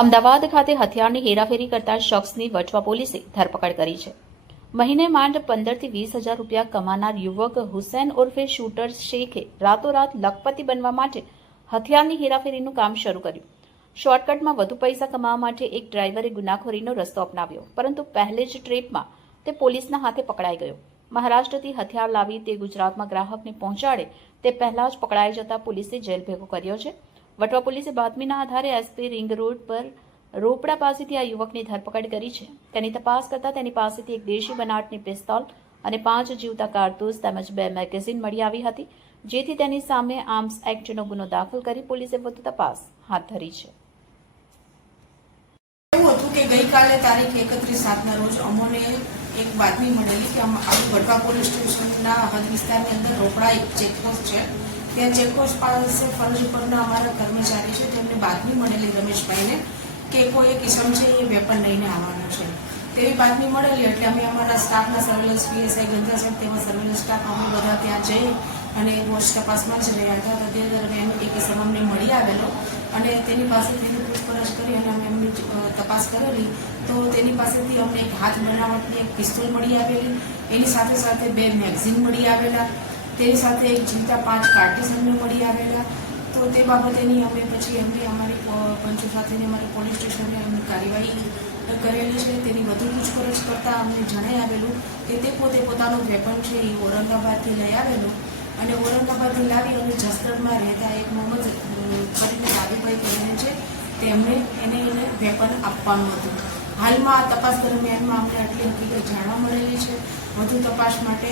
અમદાવાદ ખાતે હથિયારની હેરાફેરી કરતા શખ્સની વચવા પોલીસે ધરપકડ કરી છે. મહિને માંડ પંદરથી વીસ હજાર રૂપિયા કમાનાર યુવક હુસૈન ઉર્ફે શૂટર શેખે રાતોરાત લખપતિ બનવા માટે હથિયારની હેરાફેરીનું કામ શરૂ કર્યું. શોર્ટકટમાં વધુ પૈસા કમાવા માટે એક ડ્રાઈવરે ગુનાખોરીનો રસ્તો અપનાવ્યો, પરંતુ પહેલે જ ટ્રીપમાં તે પોલીસના હાથે પકડાઈ ગયો. મહારાષ્ટ્રથી હથિયાર લાવી તે ગુજરાતમાં ગ્રાહકને પહોંચાડે તે પહેલા જ પકડાઈ જતા પોલીસે જેલ ભેગો કર્યો છે. વટવા પોલીસે બાતમીના આધારે એસપી રિંગ રોડ પર રોપડા પાસેથી આ યુવકની ધરપકડ કરી છે. તેની તપાસ કરતા તેની પાસેથી એક દેશી બનાવટની પિસ્તોલ અને પાંચ જીવતા કારતૂસ તેમજ બે મેગેઝીન મળી આવી હતી, જેથી તેની સામે આર્મ્સ એક્ટનો ગુનો દાખલ કરી પોલીસે વધુ તપાસ હાથ ધરી છે. ગઈકાલે તારીખ એકત્રીસ સાતના રોજ અમોને એક બાતમી મળેલી કે આપણું ગઢવા પોલીસ સ્ટેશનના હદ વિસ્તારની અંદર રોકડા એક ચેકપોસ્ટ છે. ત્યાં ચેકપોસ્ટ પાસે ફરજ ઉપરના અમારા કર્મચારી છે, તેમને બાતમી મળેલી રમેશભાઈને કે કોઈ એક ઇસમ છે, એ વેપન લઈને આવવાનો છે. તેવી બાતમી મળેલી એટલે અમે અમારા સ્ટાફના સર્વેલન્સ પીએસઆઈ ગંજા સાહેબ તેમાં સર્વેલન્સ સ્ટાફ અમે બધા ત્યાં જઈ અને વોચ તપાસમાં જ રહ્યા હતા. તો તે દરમિયાન એક ઇસમ અમને મળી આવેલો અને તેની પાસેથી પૂછપરછ કરી અને અમે એમની તપાસ કરેલી. તો તેની પાસેથી અમને એક હાથ બનાવટની એક પિસ્તોલ મળી આવેલી. એની સાથે સાથે બે મેગઝીન મળી આવેલા. તેની સાથે એક જીવતા પાંચ કાર્ટીસ અમને મળી આવેલા. તો તે બાબતેની અમે પછી એમની અમારી પંચો સાથેની અમારી પોલીસ સ્ટેશને એમની કાર્યવાહી કરેલી છે. તેની વધુ પૂછપરછ કરતાં અમને જણાઈ આવેલું કે તે પોતે પોતાનું વેપન છે એ ઔરંગાબાદથી લઈ આવેલું અને ઔરંગાબાદથી લાવી અને જસદણમાં રહેતા એક મોહમ્મદ કરીને રાવીભાઈ કરીને છે. તેમણે એને એને વેપન આપવાનું હતું. હાલમાં આ તપાસ દરમિયાનમાં અમને આટલી હકીકત જાણવા મળેલી છે. વધુ તપાસ માટે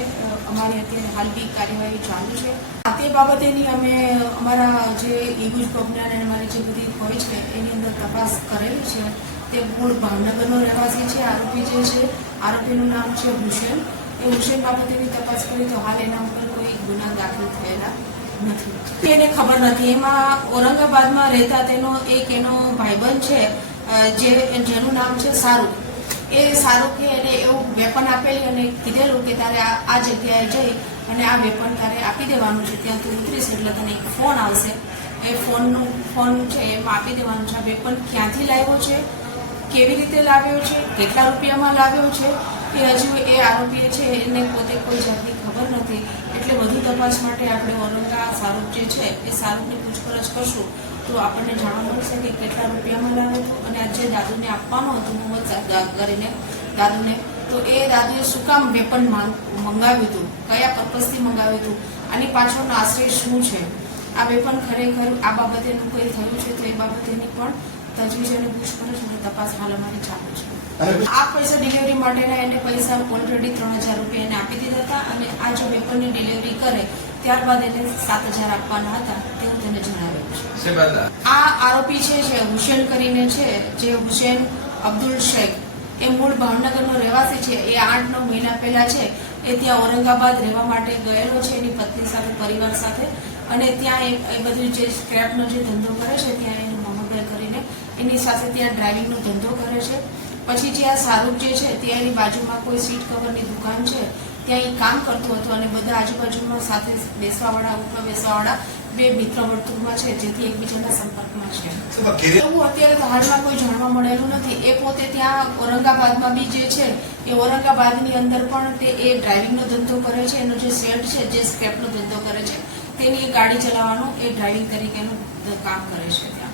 અમારી અત્યારે હાલની કાર્યવાહી ચાલુ છે. આ તે બાબતેની અમે અમારા જે ઇગુજ પ્રજ્ઞાન અને અમારી જે બધી હોય છે, એની અંદર તપાસ કરેલી છે. તે મૂળ ભાવનગરનો રહેવાસી છે. આરોપી જે છે, આરોપીનું નામ છે હુસેન. એ હુસેન બાબતેની તપાસ કરી તો હાલ એના ઉપર કોઈ ગુના દાખલ થયેલા નથી. એને ખબર નથી. એમાં ઔરંગાબાદમાં રહેતા તેનો એક એનો ભાઈબંધ છે. જે, જેનું નામ છે શાહરૂખ એ શાહરૂખે એને એવું વેપન આપેલી અને કીધેલું કે તારે આ જગ્યાએ જઈ અને આ વેપન તારે આપી દેવાનું છે. ત્યાં તું ઉતરીશ એટલે તને એક ફોન આવશે. એ ફોનનું ફોન છે એમાં આપી દેવાનું છે. આ વેપન ક્યાંથી લાવ્યો છે? કેવી રીતે લાવ્યો છે? કેટલા રૂપિયામાં લાવ્યો છે? એ હજુ એ આરોપી છે, એને પોતે કોઈ જાતની ખબર નથી. એટલે વધુ તપાસ માટે આપણે ઔરંગા શાહરૂખ જે છે, એ શાહરૂખની પૂછપરછ કરશું. તો આપણને જાણવા મળશે કે કેટલા રૂપિયામાં લાવ્યો હતો અને આ જે દાદુને આપવાનો હતો, મોહમ્મદ કરીને દાદુને તો એ દાદુએ શું કામ વેપન માંગ- મંગાવ્યું હતું? કયા પર્પઝથી મંગાવ્યું હતું? આની પાછળનો આશ્રય શું છે? આ વેપન ખરેખર આ બાબતેનું કોઈ થયું છે? તો એ બાબતેની પણ તજવીજ અને પૂછપરછ અને તપાસ હાલ અમારી ચાલુ છે. આ પૈસા ડિલિવરી માટેના એને પૈસા ઓલરેડી ત્રણ હજાર રૂપિયા એને આપી દીધા હતા અને આ જો વેપનની ડિલિવરી કરે ત્યારબાદ એને સાત હજાર આપવાના હતા તેવું તેને જણાવેલું છે. આ? આરોપી છે જે હુસેન કરીને છે જે હુસેન અબ્દુલ શેખ એ મૂળ ભાવનગરનો રહેવાસી છે એ આઠ નવ મહિના પહેલા છે એ ત્યાં ઔરંગાબાદ રહેવા માટે ગયેલો છે એની પત્ની સાથે પરિવાર સાથે અને ત્યાં એ બધું જે સ્ક્રેપનો જે ધંધો કરે છે ત્યાં એને મોહમ્મદભાઈ કરીને એની સાથે ત્યાં ડ્રાઇવિંગનો ધંધો કરે છે. પછી જે આ શાહરૂખ જે છે ત્યાં એની બાજુમાં કોઈ સીટ કવરની દુકાન છે ત્યાં એ કામ કરતો હતો અને બધા આજુબાજુમાં સાથે બેસવાવાળા ઉપર બેસવાવાળા બે મિત્ર વર્તુળમાં છે જેથી એકબીજાના સંપર્કમાં છે. એવું અત્યારે તો હાલમાં કોઈ જાણવા મળેલું નથી. એ પોતે ત્યાં ઔરંગાબાદમાં બી જે છે એ ઔરંગાબાદની અંદર પણ તે એ ડ્રાઇવિંગનો ધંધો કરે છે એનો જે શેડ છે જે સ્ક્રેપનો ધંધો કરે છે તેની ગાડી ચલાવવાનું એ ડ્રાઇવિંગ તરીકેનું કામ કરે છે ત્યાં.